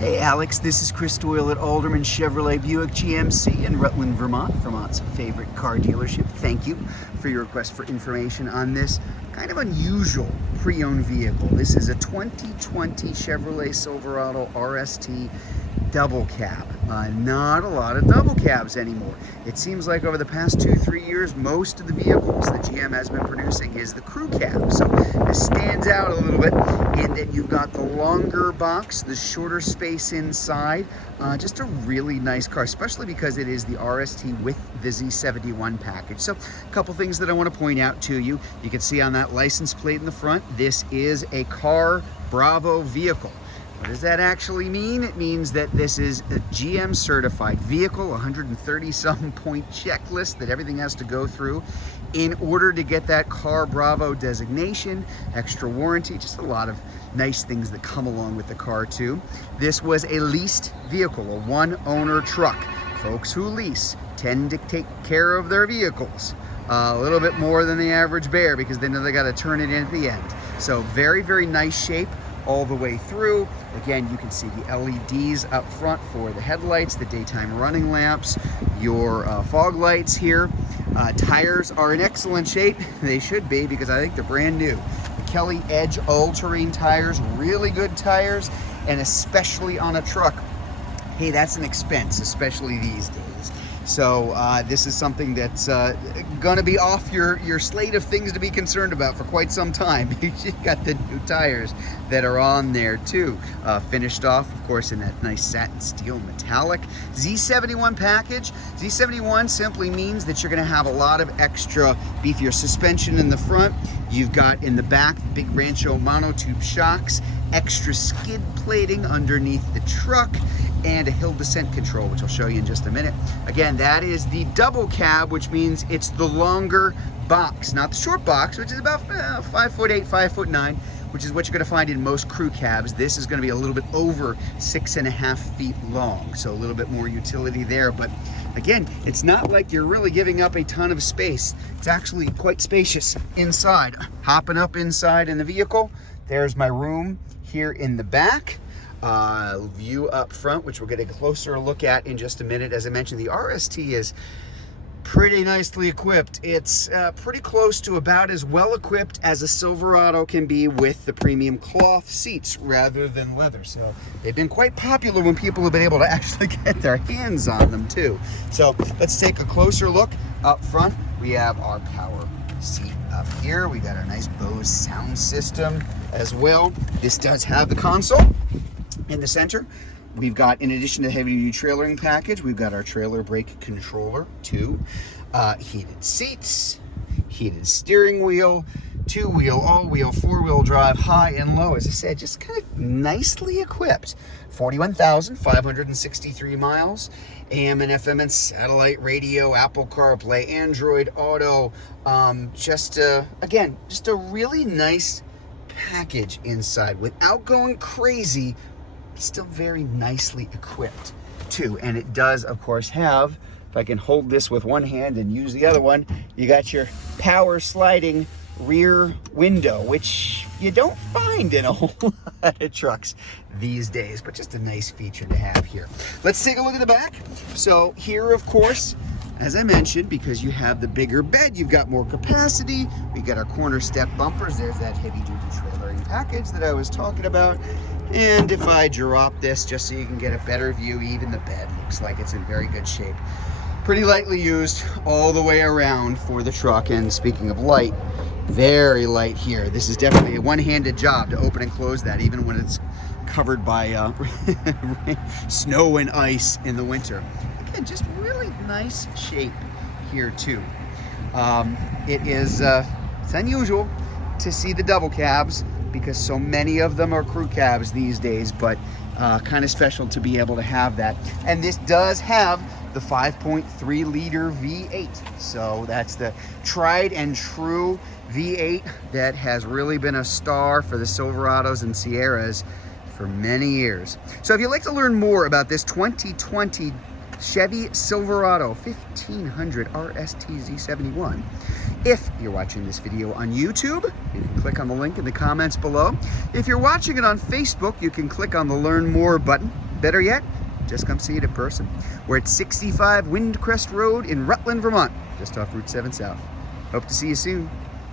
Hey Alex, this is Chris Doyle at Alderman Chevrolet Buick GMC in Rutland, Vermont, Vermont's favorite car dealership. Thank you for your request for information on this kind of unusual pre-owned vehicle. This is a 2020 Chevrolet Silverado RST double cab. Not a lot of double cabs anymore. It seems like over the past 2-3 years, most of the vehicles that GM has been producing is the crew cab. So this stands out a little bit in that you've got the longer box, the shorter space inside. Just a really nice car, especially because it is the RST with the Z71 package. So a couple things that I want to point out to you. You can see on that license plate in the front, this is a Car Bravo vehicle. What does that actually mean? It means that this is a GM certified vehicle, 130-some point checklist that everything has to go through in order to get that Car Bravo designation, extra warranty, just a lot of nice things that come along with the car too. This was a leased vehicle, a one-owner truck. Folks who lease tend to take care of their vehicles a little bit more than the average bear because they know they got to turn it in at the end. So very, very nice shape all the way through. Again, you can see the LEDs up front for the headlights, the daytime running lamps, your fog lights here. Tires are in excellent shape. They should be because I think they're brand new. The Kelly Edge all-terrain tires, really good tires, and especially on a truck, hey, that's an expense, especially these days. So this is something that's gonna be off your slate of things to be concerned about for quite some time because you've got the new tires that are on there too. Finished off, of course, in that nice satin steel metallic. Z71 package. Z71 simply means that you're gonna have a lot of extra beefier suspension in the front. You've got in the back big Rancho monotube shocks, extra skid plating underneath the truck, and a hill descent control, which I'll show you in just a minute. Again, that is the double cab, which means it's the longer box, not the short box, which is about 5'8", 5'9", which is what you're gonna find in most crew cabs. This is gonna be a little bit over 6.5 feet long, so a little bit more utility there. But again, it's not like you're really giving up a ton of space. It's actually quite spacious inside. Hopping up inside in the vehicle, there's my room here in the back. View up front, which we'll get a closer look at in just a minute. As I mentioned, the RST is pretty nicely equipped. It's pretty close to about as well equipped as a Silverado can be with the premium cloth seats rather than leather. So they've been quite popular when people have been able to actually get their hands on them too. So let's take a closer look up front. We have our power seat up here. We got our nice Bose sound system as well. This does have the console in the center. We've got, in addition to the heavy-duty trailering package, we've got our trailer brake controller too. Heated seats, heated steering wheel, two-wheel, all-wheel, four-wheel drive, high and low. As I said, just kind of nicely equipped. 41,563 miles, AM and FM and satellite radio, Apple CarPlay, Android Auto. Again, just a really nice package inside without going crazy. Still very nicely equipped too. And it does, of course, have, if I can hold this with one hand and use the other one, you got your power sliding rear window, which you don't find in a whole lot of trucks these days, but just a nice feature to have here. Let's take a look at the back. So here, of course, as I mentioned, because you have the bigger bed, you've got more capacity. We got our corner step bumpers. There's that heavy-duty trailering package that I was talking about. And if I drop this just so you can get a better view, even the bed looks like it's in very good shape. Pretty lightly used all the way around for the truck. And speaking of light, very light here. This is definitely a one-handed job to open and close that, even when it's covered by snow and ice in the winter. Again, just really nice shape here too. It's unusual to see the double cabs because so many of them are crew cabs these days, but kind of special to be able to have that. And this does have the 5.3 liter V8. So that's the tried and true V8 that has really been a star for the Silverados and Sierras for many years. So if you'd like to learn more about this 2020 Chevy Silverado 1500 RST Z71, if you're watching this video on YouTube, you can click on the link in the comments below. If you're watching it on Facebook, you can click on the Learn More button. Better yet, just come see it in person. We're at 65 Windcrest Road in Rutland, Vermont, just off Route 7 South. Hope to see you soon.